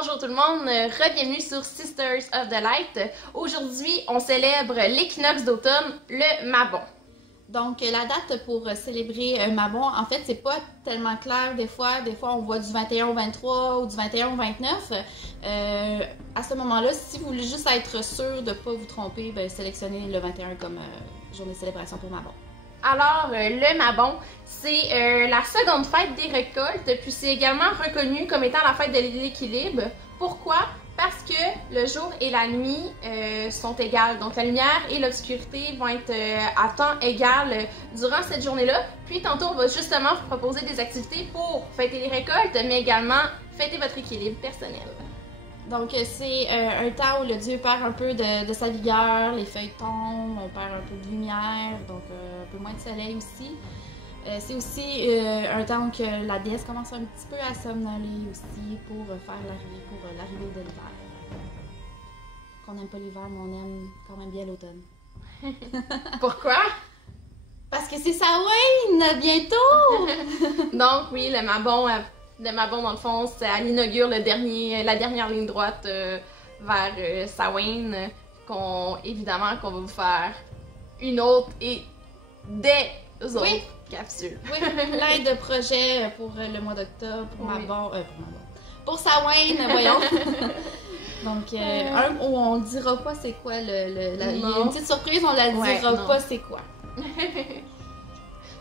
Bonjour tout le monde, re-bienvenue sur Sisters of the Light. Aujourd'hui, on célèbre l'équinoxe d'automne, le Mabon. Donc, la date pour célébrer Mabon, en fait, c'est pas tellement clair des fois. Des fois, on voit du 21 au 23 ou du 21 au 29. À ce moment-là, si vous voulez juste être sûr de ne pas vous tromper, ben, sélectionnez le 21 comme journée de célébration pour Mabon. Alors, le Mabon, c'est la seconde fête des récoltes, puis c'est également reconnu comme étant la fête de l'équilibre. Pourquoi? Parce que le jour et la nuit sont égales. Donc, la lumière et l'obscurité vont être à temps égal durant cette journée-là. Puis, tantôt, on va justement vous proposer des activités pour fêter les récoltes, mais également fêter votre équilibre personnel. Donc, c'est un temps où le dieu perd un peu de sa vigueur, les feuilles tombent, on perd un peu de lumière, donc un peu moins de soleil aussi. C'est aussi un temps où la déesse commence un petit peu à somnoler aussi pour faire l'arrivée de l'hiver. Qu'on n'aime pas l'hiver, mais on aime quand même bien l'automne. Pourquoi? Parce que c'est Samhain bientôt! Donc, oui, le Mabon, dans le fond, ça inaugure la dernière ligne droite vers Samhain, évidemment, qu'on va vous faire une autre et des autres capsules. Oui, plein de projets pour le mois d'octobre, pour Samhain, voyons. Donc, un où on ne dira pas c'est quoi il y a une petite surprise, on la dira pas c'est quoi.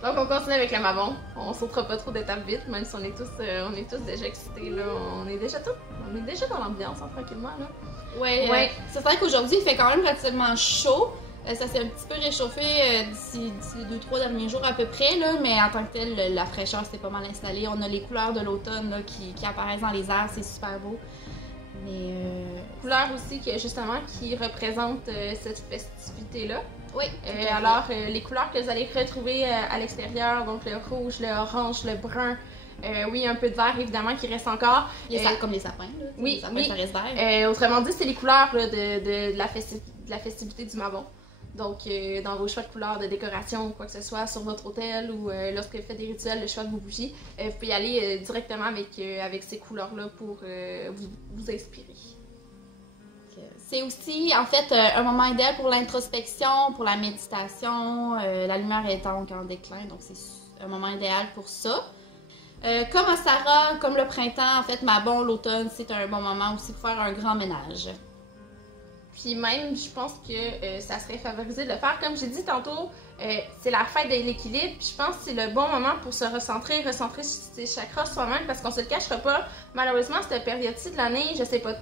Donc on continue avec le Mabon. On sautera pas trop d'étapes vite, même si on est tous déjà excités là. On est déjà dans l'ambiance, tranquillement là. Ouais. C'est vrai qu'aujourd'hui il fait quand même relativement chaud. Ça s'est un petit peu réchauffé d'ici les 2-3 derniers jours à peu près, là, mais en tant que tel, la fraîcheur s'est pas mal installée. On a les couleurs de l'automne qui apparaissent dans les airs, c'est super beau. Mais couleurs aussi qui représentent cette festivité-là. Oui. Alors, les couleurs que vous allez retrouver à l'extérieur, donc le rouge, le orange, le brun, oui, un peu de vert évidemment qui reste encore. Comme les sapins, là. Oui, les sapins, ça reste vert. Autrement dit, c'est les couleurs là, de la festivité du Mabon. Donc, dans vos choix de couleurs de décoration ou quoi que ce soit sur votre hôtel ou lorsque vous faites des rituels, le choix de vos bougies, vous pouvez y aller directement avec ces couleurs-là pour vous inspirer. C'est aussi, en fait, un moment idéal pour l'introspection, pour la méditation. La lumière est donc en déclin, donc c'est un moment idéal pour ça. Comme à Sarah, comme le printemps, en fait, Mabon, l'automne, c'est un bon moment aussi pour faire un grand ménage. Puis même, je pense que ça serait favorisé de le faire. Comme j'ai dit tantôt, c'est la fête de l'équilibre. Puis je pense que c'est le bon moment pour se recentrer ses chakras soi-même, parce qu'on se le cachera pas. Malheureusement, cette période-ci de l'année, je sais pas,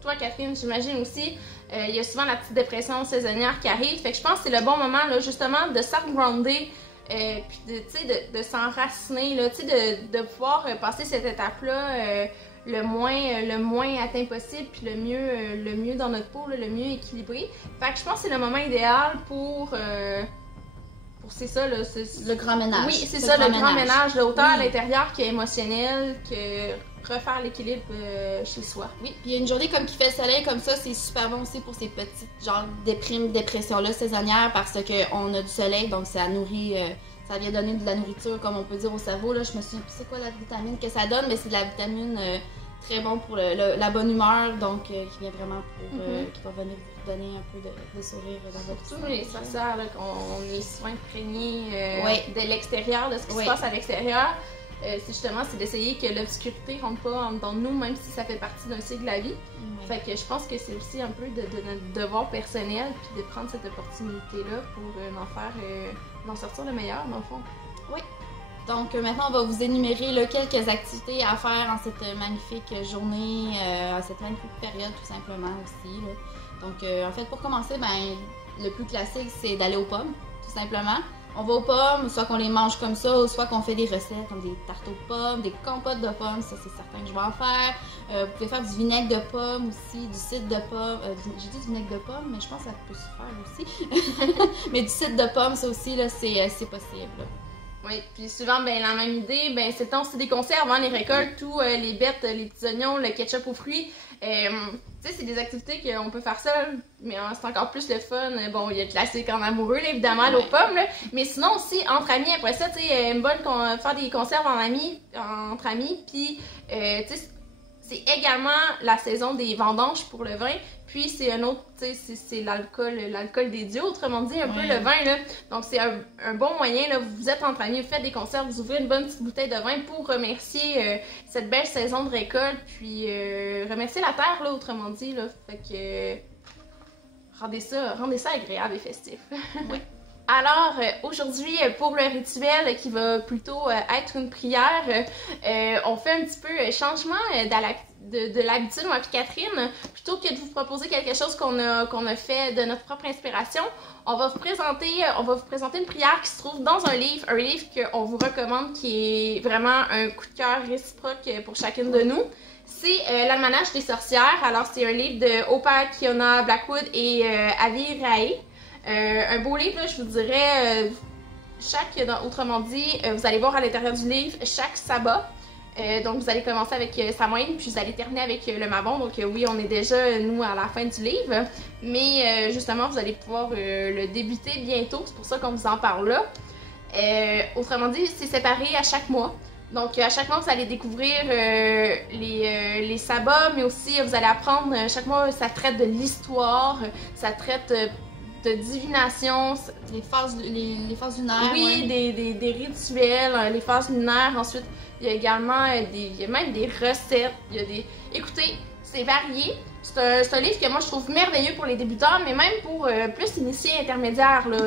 toi Catherine, j'imagine aussi, il y a souvent la petite dépression saisonnière qui arrive. Fait que je pense que c'est le bon moment, là, justement, de s'argrounder, puis de s'enraciner, là, de pouvoir passer cette étape-là le moins atteint possible, puis le mieux dans notre peau, là, le mieux équilibré. Fait que je pense que c'est le moment idéal pour c'est ça, là, le grand ménage. Oui, c'est ça, le grand ménage, autant à l'intérieur qu'émotionnel, que refaire l'équilibre chez soi. Oui, puis une journée comme qui fait le soleil comme ça, c'est super bon aussi pour ces petites genre dépressions-là saisonnières, parce qu'on a du soleil, donc ça nourrit, ça vient donner de la nourriture, comme on peut dire, au cerveau. Là, je me souviens plus c'est quoi la vitamine que ça donne, mais c'est de la vitamine très bon pour la bonne humeur, donc qui vient vraiment qui va venir vous donner un peu de sourire dans votre vie. Surtout les sorcières, qu'on est souvent imprégné de l'extérieur, de ce qui se passe à l'extérieur. C'est d'essayer que l'obscurité ne rentre pas dans nous, même si ça fait partie d'un cycle de la vie. Fait que je pense que c'est aussi un peu de notre devoir personnel, puis de prendre cette opportunité-là pour d'en sortir le meilleur, dans le fond. Oui. Donc maintenant, on va vous énumérer là, quelques activités à faire en cette magnifique journée, à cette magnifique période, tout simplement aussi. Là. Donc, en fait, pour commencer, le plus classique, c'est d'aller aux pommes, tout simplement. On va aux pommes, soit qu'on les mange comme ça, ou soit qu'on fait des recettes comme des tartes aux pommes, des compotes de pommes, ça c'est certain que je vais en faire. Vous pouvez faire du vinaigre de pommes aussi, du cidre de pommes. J'ai dit du vinaigre de pommes, mais je pense que ça peut se faire aussi. Mais du cidre de pommes, ça aussi, là, c'est possible. Oui, puis souvent, la même idée, c'est le temps aussi des conserves, hein, les récoltes, tout, les bêtes, les petits oignons, le ketchup aux fruits. Tu sais, c'est des activités qu'on peut faire seul, mais c'est encore plus le fun. Bon, il y a le classique en amoureux, là, évidemment, aux pommes, là, mais sinon aussi, entre amis, après ça, tu sais, faire des conserves entre amis, puis, tu sais, c'est également la saison des vendanges pour le vin. Puis c'est un autre, tu sais, c'est l'alcool des dieux, autrement dit, un peu le vin, là. Donc c'est un bon moyen, là, vous êtes entre amis, vous faites des concerts, vous ouvrez une bonne petite bouteille de vin pour remercier cette belle saison de récolte, puis remercier la terre, là, autrement dit, là. Fait que rendez ça agréable et festif. Oui. Alors, aujourd'hui, pour le rituel qui va plutôt être une prière, on fait un petit peu changement de l'habitude, moi et Catherine. Plutôt que de vous proposer quelque chose qu'on a fait de notre propre inspiration, on va vous présenter une prière qui se trouve dans un livre qu'on vous recommande, qui est vraiment un coup de cœur réciproque pour chacune de nous. C'est l'Almanach des sorcières. Alors, c'est un livre de Opa Kiona Blackwood et Avi Rae. Un beau livre, là, je vous dirais, autrement dit, vous allez voir à l'intérieur du livre chaque sabbat. Donc vous allez commencer avec Samhain, puis vous allez terminer avec le Mabon. Donc oui, on est déjà, nous, à la fin du livre. Mais justement, vous allez pouvoir le débuter bientôt. C'est pour ça qu'on vous en parle là. Autrement dit, c'est séparé à chaque mois. Donc à chaque mois, vous allez découvrir les sabbats, mais aussi vous allez apprendre, chaque mois, ça traite de l'histoire, ça traite de divination. Les phases lunaires. Oui, ouais. des rituels, les phases lunaires. Ensuite, il y a également il y a même des recettes. Écoutez, c'est varié. C'est un livre que moi je trouve merveilleux pour les débutants, mais même pour plus initiés intermédiaires. Là,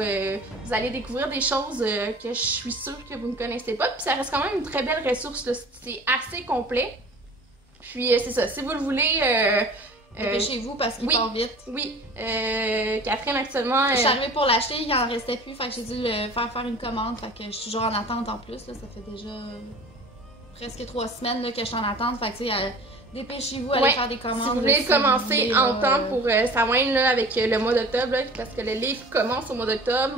vous allez découvrir des choses que je suis sûre que vous ne connaissez pas. Puis ça reste quand même une très belle ressource. C'est assez complet. Puis c'est ça, si vous le voulez... Dépêchez-vous parce qu'il part vite. Oui. Catherine, actuellement... Je suis arrivée pour l'acheter, il en restait plus, fait que j'ai dû le faire une commande, fait que je suis toujours en attente en plus, là, ça fait déjà presque 3 semaines là, que je suis en attente, fait que tu sais, dépêchez-vous, allez faire des commandes. Si vous voulez commencer en temps pour Samhain là, avec le mois d'octobre, parce que le livre commence au mois d'octobre,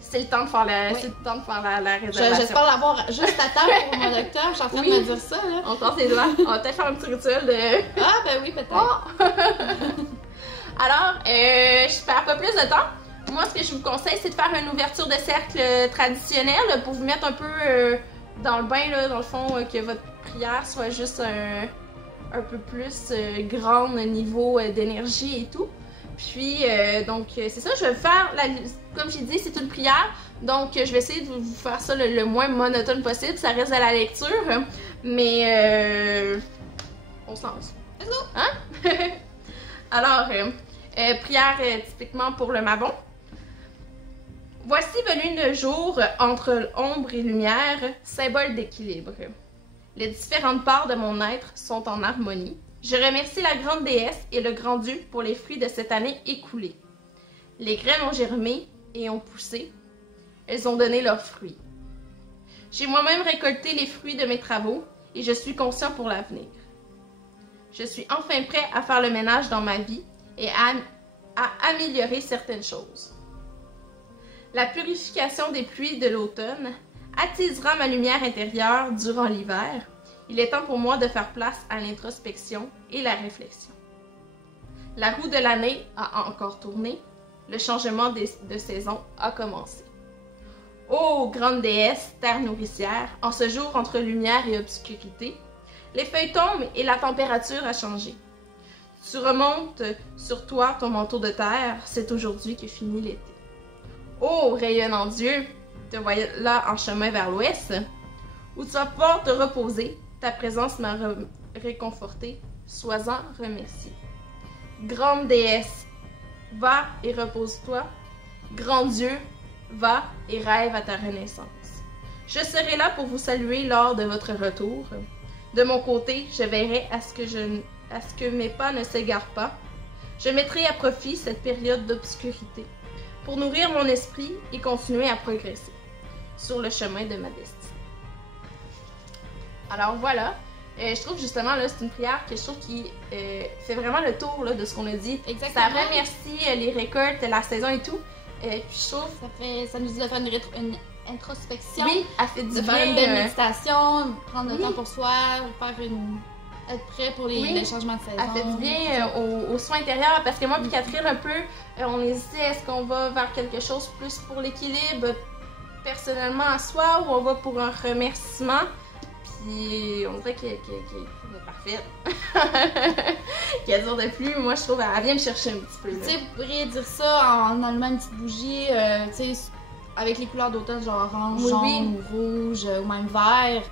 c'est le temps de faire la réservation. J'espère l'avoir juste à temps pour le mois d'octobre. Je suis en train de me dire ça. Là. On croise les doigts. On va peut-être faire un petit rituel de... Ah, ben oui, peut-être. Oh! Alors, je perds pas plus de temps. Moi, ce que je vous conseille, c'est de faire une ouverture de cercle traditionnelle pour vous mettre un peu dans le bain, là, dans le fond, que votre prière soit juste un peu plus grande niveau d'énergie et tout. Puis, donc, c'est ça, je vais faire, comme j'ai dit, c'est une prière, donc je vais essayer de vous faire ça le moins monotone possible, ça reste à la lecture, mais on se lance. Let's go! Hein? Alors, prière typiquement pour le Mabon. Voici venu le jour entre ombre et lumière, symbole d'équilibre. Les différentes parts de mon être sont en harmonie. Je remercie la grande déesse et le grand Dieu pour les fruits de cette année écoulée. Les graines ont germé et ont poussé. Elles ont donné leurs fruits. J'ai moi-même récolté les fruits de mes travaux et je suis conscient pour l'avenir. Je suis enfin prêt à faire le ménage dans ma vie et à améliorer certaines choses. La purification des pluies de l'automne attisera ma lumière intérieure durant l'hiver. Il est temps pour moi de faire place à l'introspection et la réflexion. La roue de l'année a encore tourné, le changement de saison a commencé. Ô grande déesse, terre nourricière, en ce jour entre lumière et obscurité, les feuilles tombent et la température a changé. Tu remontes sur toi ton manteau de terre, c'est aujourd'hui que finit l'été. Ô rayonnant Dieu, te voilà en chemin vers l'ouest, où tu vas pouvoir te reposer. Ta présence m'a réconforté, sois-en remercié. Grande déesse, va et repose-toi. Grand Dieu, va et rêve à ta renaissance. Je serai là pour vous saluer lors de votre retour. De mon côté, je veillerai à ce que mes pas ne s'égarent pas. Je mettrai à profit cette période d'obscurité pour nourrir mon esprit et continuer à progresser sur le chemin de ma destinée. Alors voilà, je trouve justement là c'est une prière que je trouve qui fait vraiment le tour là, de ce qu'on a dit. Exactement. Ça remercie les récoltes, la saison et tout. Puis je trouve ça nous dit de faire une introspection. Oui, elle fait du bien. De faire une belle méditation, prendre le temps pour soi, être prêt pour les changements de saison. Elle fait du bien aux soins intérieurs parce que moi et Catherine un peu, on hésitait, est-ce qu'on va vers quelque chose plus pour l'équilibre personnellement à soi ou on va pour un remerciement. Puis on dirait qu'elle est parfaite. Qu'elle dure de plus, moi je trouve elle vient me chercher un petit peu. Tu sais, vous pourriez dire ça en allumant une petite bougie, tu sais, avec les couleurs d'automne, genre orange, Oui, jaune ou rouge, ou même vert,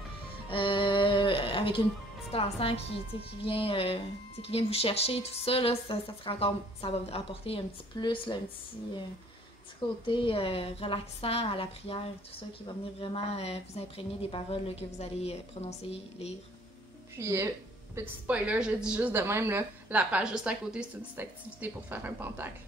avec une petite encens qui vient vous chercher, tout ça, là, ça sera encore, ça va apporter un petit plus, là, un petit côté relaxant à la prière, tout ça, qui va venir vraiment vous imprégner des paroles là, que vous allez prononcer, lire. Puis, petit spoiler, je dis juste de même, là, la page juste à côté, c'est une petite activité pour faire un pentacle.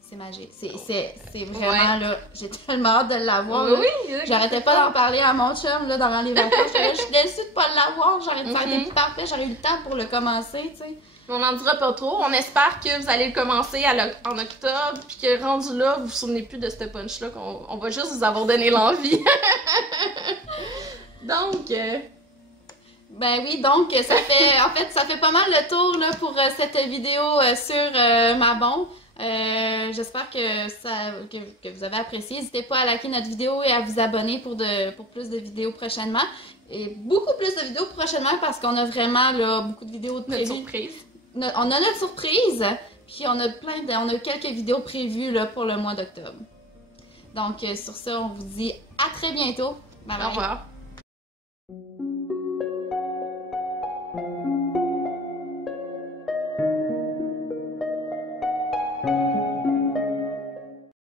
C'est magique. C'est vraiment, là, j'ai tellement hâte de l'avoir. Oui, j'arrêtais pas d'en parler à mon chum, là, durant les vacances. Je suis déçue de pas l'avoir. J'aurais dû faire des petits parfaits. J'aurais eu le temps pour le commencer, tu sais. On n'en dira pas trop. On espère que vous allez le commencer en octobre, puis que rendu là, vous vous souvenez plus de ce punch-là, qu'on va juste vous avoir donné l'envie. Donc... Ben oui, donc ça fait pas mal le tour là, pour cette vidéo sur ma bombe. J'espère que vous avez apprécié. N'hésitez pas à liker notre vidéo et à vous abonner pour plus de vidéos prochainement. Et beaucoup plus de vidéos prochainement parce qu'on a vraiment là, beaucoup de vidéos de prévues. Notre surprise. On a notre surprise, puis on a quelques vidéos prévues là, pour le mois d'octobre. Donc sur ça, on vous dit à très bientôt. Bye bye. Au revoir.